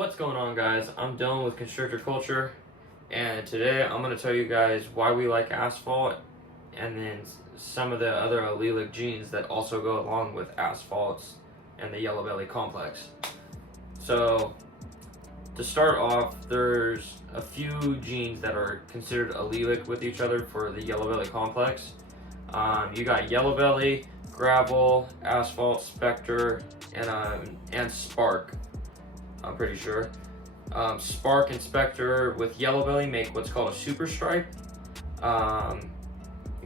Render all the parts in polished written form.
What's going on, guys? I'm Dylan with Constrictor Culture, and today I'm going to tell you guys why we like Asphalt and then some of the other allelic genes that also go along with Asphalts and the Yellowbelly complex. So to start off, there's a few genes that are considered allelic with each other for the Yellowbelly complex. You got Yellowbelly, Gravel, Asphalt, Spectre, and Spark. I'm pretty sure. Spark and Spectre with Yellowbelly make what's called a super stripe.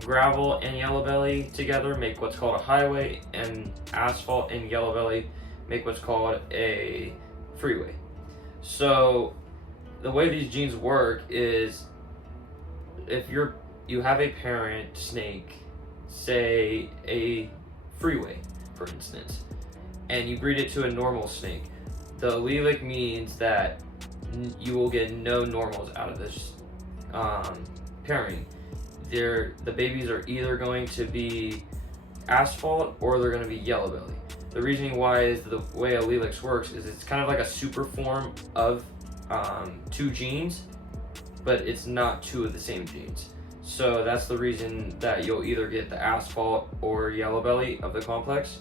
Gravel and Yellowbelly together make what's called a highway, and Asphalt and Yellowbelly make what's called a freeway. So the way these genes work is if you have a parent snake, say a freeway for instance, and you breed it to a normal snake, the allelic means that you will get no normals out of this pairing. The babies are either going to be Asphalt or they're going to be Yellowbelly. The reasoning why is the way allelics works is it's kind of like a super form of two genes, but it's not two of the same genes. So that's the reason that you'll either get the Asphalt or Yellowbelly of the complex.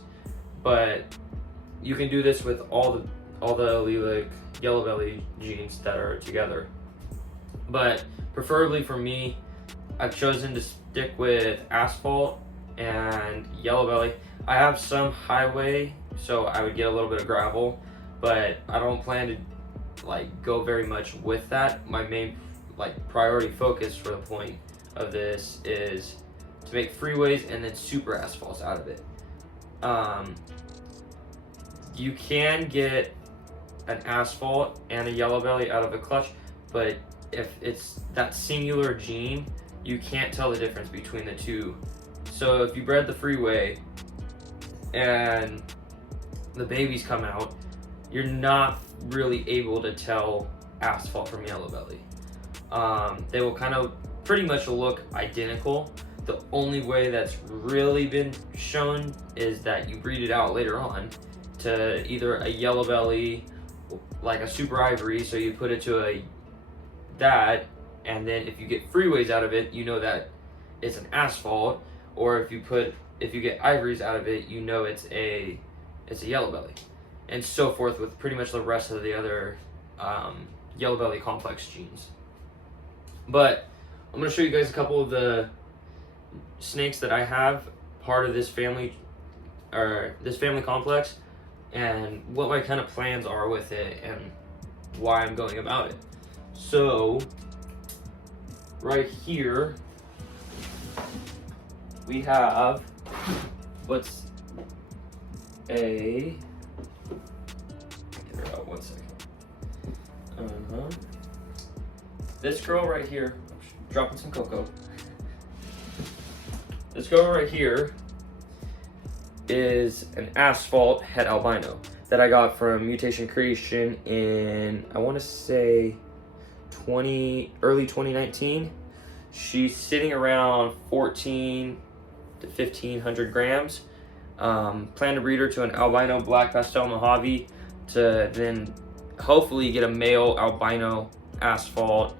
But you can do this with all the allelic Yellowbelly genes that are together. But preferably for me, I've chosen to stick with Asphalt and Yellowbelly. I have some highway, so I would get a little bit of gravel, but I don't plan to go very much with that. My main priority focus for the point of this is to make freeways and then super asphalts out of it. You can get an Asphalt and a Yellowbelly out of a clutch, but if it's that singular gene, you can't tell the difference between the two. So if you bred the freeway and the babies come out, you're not really able to tell Asphalt from Yellowbelly. They will kind of pretty much look identical. The only way that's really been shown is that you breed it out later on to either a Yellowbelly, like a super ivory, so you put it to that, and then if you get freeways out of it, you know that it's an Asphalt, or if you get ivories out of it, you know it's a Yellowbelly, and so forth with pretty much the rest of the other Yellowbelly complex genes. But I'm going to show you guys a couple of the snakes that I have part of this family complex, and what my kind of plans are with it and why I'm going about it. So right here we have what's a, get her out 1 second. This girl right here, dropping some cocoa. This girl right here is an Asphalt het albino that I got from Mutation Creation in, I want to say early 2019. She's sitting around 14 to 1500 grams. Plan to breed her to an albino black pastel Mojave to then hopefully get a male albino Asphalt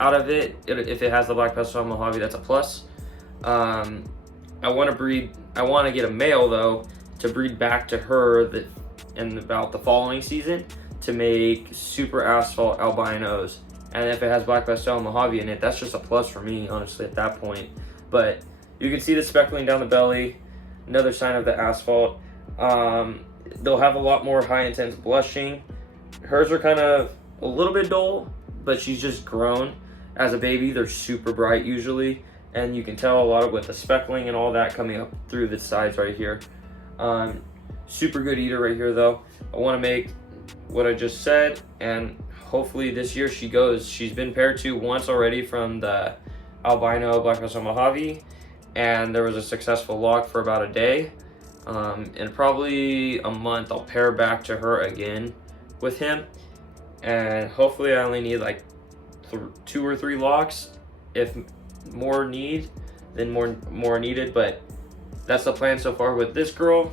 out of it. If it has the black pastel Mojave, that's a plus. I want to get a male though to breed back to her in about the following season to make super Asphalt albinos. And if it has black pastel Mojave in it, that's just a plus for me, honestly, at that point. But you can see the speckling down the belly, another sign of the Asphalt. They'll have a lot more high intense blushing. Hers are kind of a little bit dull, but she's just grown. As a baby, they're super bright usually, and you can tell a lot with the speckling and all that coming up through the sides right here. Super good eater right here though. I want to make what I just said, and hopefully this year she goes. She's been paired to once already from the albino black pastel Mojave, and there was a successful lock for about a day. In probably a month, I'll pair back to her again with him, and hopefully I only need like 2 or 3 locks. If more need, then more needed, but that's the plan so far with this girl.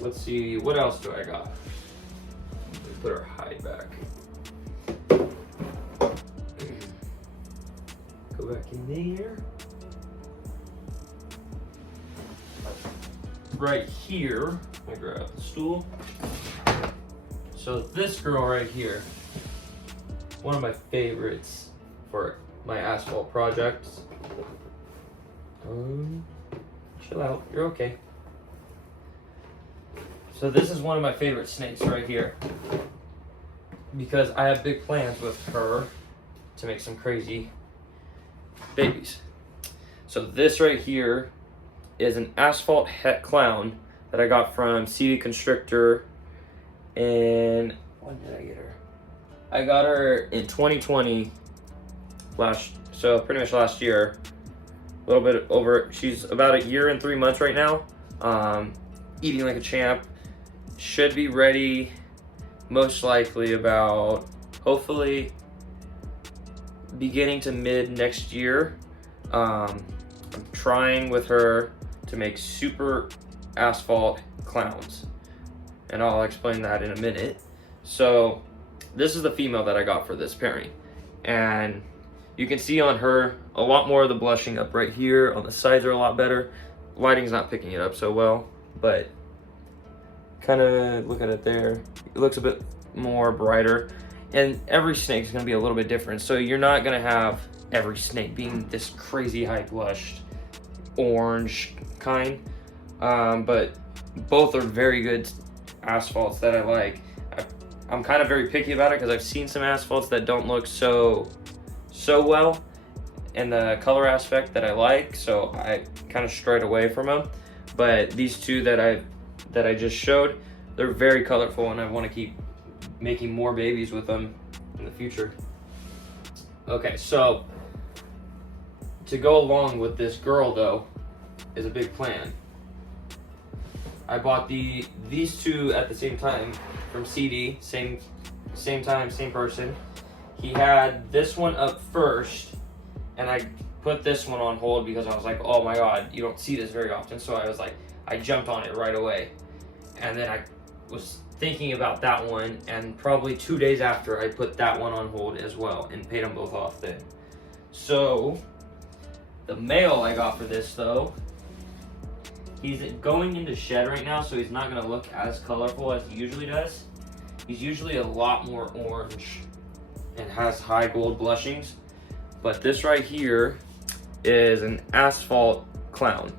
Let's see, what else do I got? put her hide back. Go back in there. Right here, I grab the stool. So this girl right here, one of my favorites for my asphalt projects. Chill out, you're okay. So this is one of my favorite snakes right here, because I have big plans with her to make some crazy babies. So this right here is an asphalt het clown that I got from CD Constrictor. And when did I get her? I got her in 2020, so pretty much last year. A little bit over. She's about a year and 3 months right now. Eating like a champ. Should be ready, most likely about, hopefully, beginning to mid next year. I'm trying with her to make super asphalt clowns, and I'll explain that in a minute. So this is the female that I got for this pairing, and you can see on her a lot more of the blushing up right here. On the sides are a lot better. Lighting's not picking it up so well, but kind of look at it there. It looks a bit more brighter, and every snake is going to be a little bit different. So you're not going to have every snake being this crazy high blushed orange kind, but both are very good asphalts that I like. I'm kind of very picky about it because I've seen some asphalts that don't look so well in the color aspect that I like, so I kind of strayed away from them. But these two that I just showed, they're very colorful, and I want to keep making more babies with them in the future. Okay, so to go along with this girl though is a big plan. I bought these two at the same time from CD, same time, same person. He had this one up first, and I put this one on hold because I was like, oh my god, you don't see this very often. So I jumped on it right away. And then I was thinking about that one, and probably 2 days after, I put that one on hold as well and paid them both off then. So the male I got for this though, he's going into shed right now, so he's not going to look as colorful as he usually does. He's usually a lot more orange and has high gold blushings. But this right here is an asphalt clown.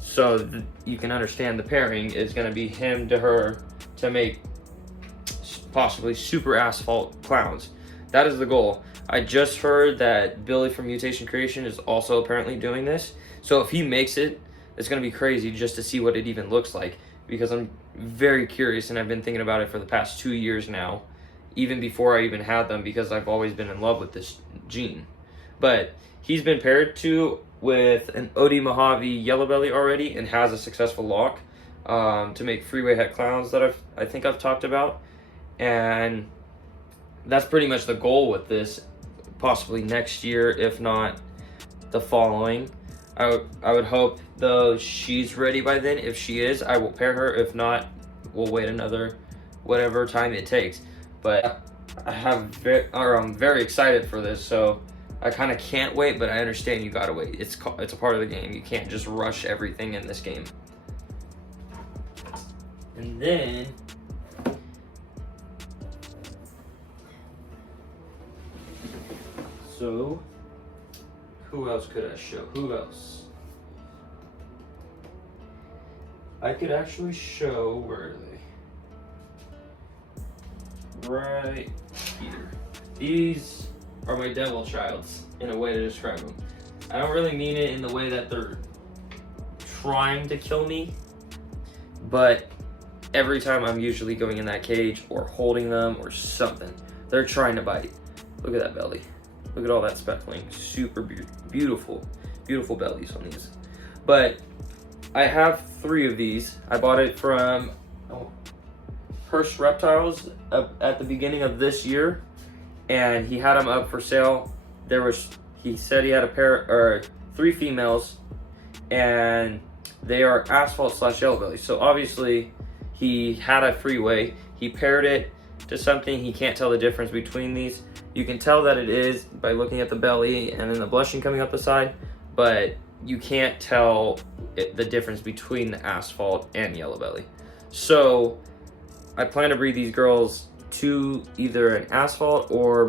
So you can understand the pairing is going to be him to her to make possibly super asphalt clowns. That is the goal. I just heard that Billy from Mutation Creation is also apparently doing this. So if he makes it, it's going to be crazy just to see what it even looks like, because I'm very curious, and I've been thinking about it for the past 2 years now, even before I even had them, because I've always been in love with this gene. But he's been paired with an OD Mojave Yellowbelly already, and has a successful lock to make freeway het clowns that I think I've talked about. And that's pretty much the goal with this, possibly next year, if not the following. I would hope though she's ready by then. If she is, I will pair her. If not, we'll wait another whatever time it takes. But I'm very excited for this, so I kind of can't wait, but I understand you gotta wait. It's a part of the game. You can't just rush everything in this game. And then so who else could I show? Who else? I could actually show, where are they? Right here. These are my devil childs, in a way to describe them. I don't really mean it in the way that they're trying to kill me, but every time I'm usually going in that cage or holding them or something, they're trying to bite. Look at that belly. Look at all that speckling. Super beautiful, beautiful bellies on these. But I have 3 of these. I bought it from Hearst Reptiles at the beginning of this year, and he had them up for sale. He said he had a pair, or 3 females, and they are asphalt / Yellowbelly. So obviously he had a freeway. He paired it to something, he can't tell the difference between these. You can tell that it is by looking at the belly and then the blushing coming up the side, but you can't tell the difference between the Asphalt and Yellowbelly. So I plan to breed these girls to either an Asphalt or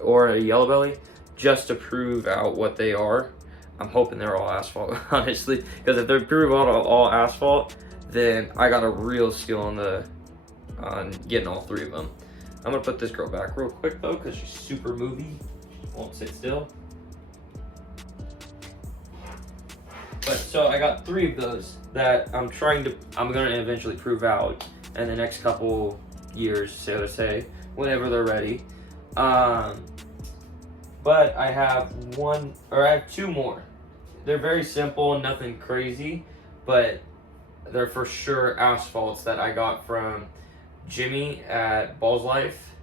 or a Yellowbelly, just to prove out what they are. I'm hoping they're all Asphalt, honestly, because if they're prove all Asphalt, then I got a real skill on getting all three of them. I'm gonna put this girl back real quick though, because she's super movie. She won't sit still. But so I got three of those that I'm gonna eventually prove out in the next couple years, so to say, whenever they're ready. But I have two more. They're very simple, nothing crazy, but they're for sure Asphalts that I got from Jimmy at Balls Life.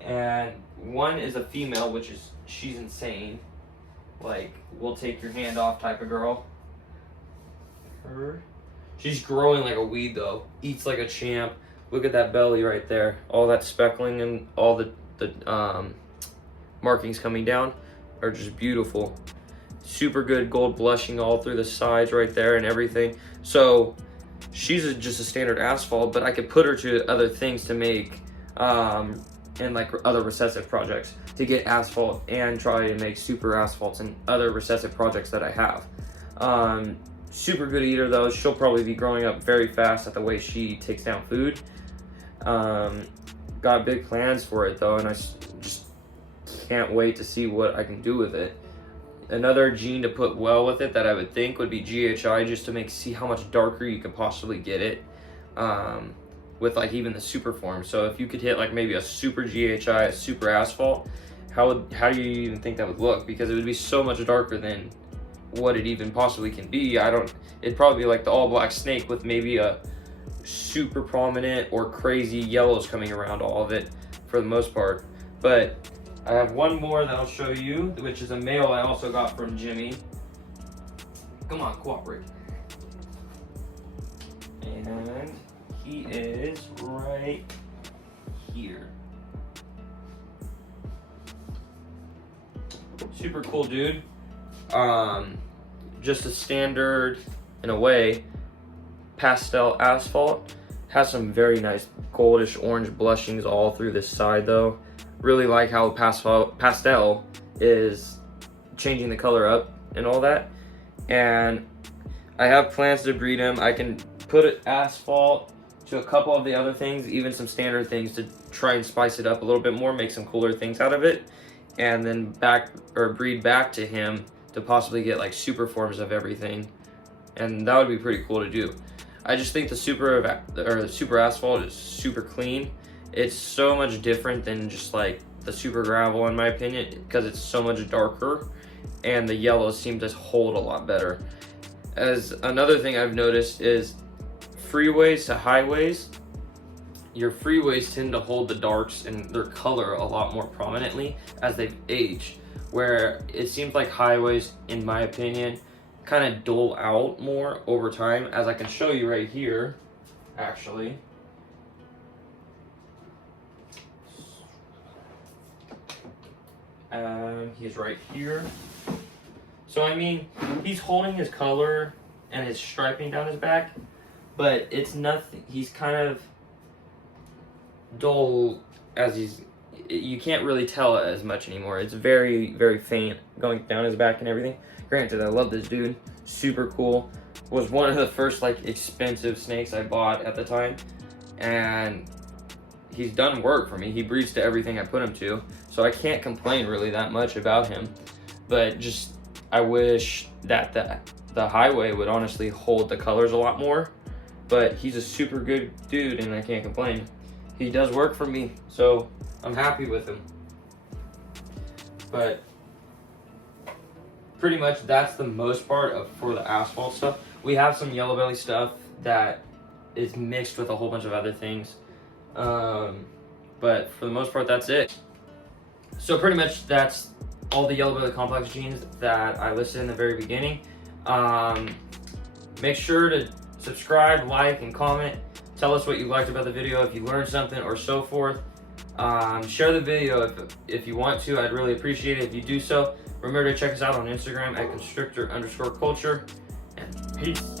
And one is a female, which is, she's insane. Like, will take your hand off type of girl. She's growing like a weed though. Eats like a champ. Look at that belly right there. All that speckling and all the markings coming down are just beautiful. Super good gold blushing all through the sides right there and everything. So she's just a standard Asphalt, but I could put her to other things to make and like other recessive projects to get Asphalt and try to make super Asphalts and other recessive projects that I have. Super good eater though. She'll probably be growing up very fast at the way she takes down food. Got big plans for it though, and I just can't wait to see what I can do with it. Another gene to put well with it that I would think would be GHI, just to see how much darker you could possibly get it with like even the super form. So if you could hit like maybe a super GHI, a super Asphalt, how do you even think that would look? Because it would be so much darker than what it even possibly can be. It'd probably be like the all black snake with maybe a super prominent or crazy yellows coming around all of it for the most part. But I have one more that I'll show you, which is a male I also got from Jimmy. Come on, cooperate. And he is right here. Super cool dude. Just a standard, in a way, pastel Asphalt. Has some very nice goldish orange blushings all through this side though. Really like how pastel is changing the color up and all that. And I have plans to breed him. I can put an Asphalt to a couple of the other things, even some standard things, to try and spice it up a little bit more, make some cooler things out of it, and then breed back to him to possibly get like super forms of everything. And that would be pretty cool to do. I just think the super Asphalt is super clean. It's so much different than just like the super gravel in my opinion, because it's so much darker and the yellows seem to hold a lot better. As another thing I've noticed is freeways to highways, your freeways tend to hold the darks and their color a lot more prominently as they've aged, where it seems like highways, in my opinion, kind of dull out more over time, as I can show you right here, actually. He's right here. So I mean, he's holding his color and his striping down his back, but it's nothing. He's kind of dull as you can't really tell it as much anymore. It's very, very faint going down his back and everything. Granted, I love this dude. Super cool. Was one of the first like expensive snakes I bought at the time, and he's done work for me. He breeds to everything I put him to, so I can't complain really that much about him. But just I wish that the highway would honestly hold the colors a lot more. But he's a super good dude, and I can't complain. He does work for me, so I'm happy with him. But pretty much that's the most part for the Asphalt stuff. We have some Yellowbelly stuff that is mixed with a whole bunch of other things. But for the most part, that's it. So pretty much that's all the Yellowbelly complex genes that I listed in the very beginning. Make sure to subscribe, like, and comment. Tell us what you liked about the video, if you learned something or so forth. Share the video if you want to. I'd really appreciate it if you do so. Remember to check us out on Instagram at constrictor_culture. And peace.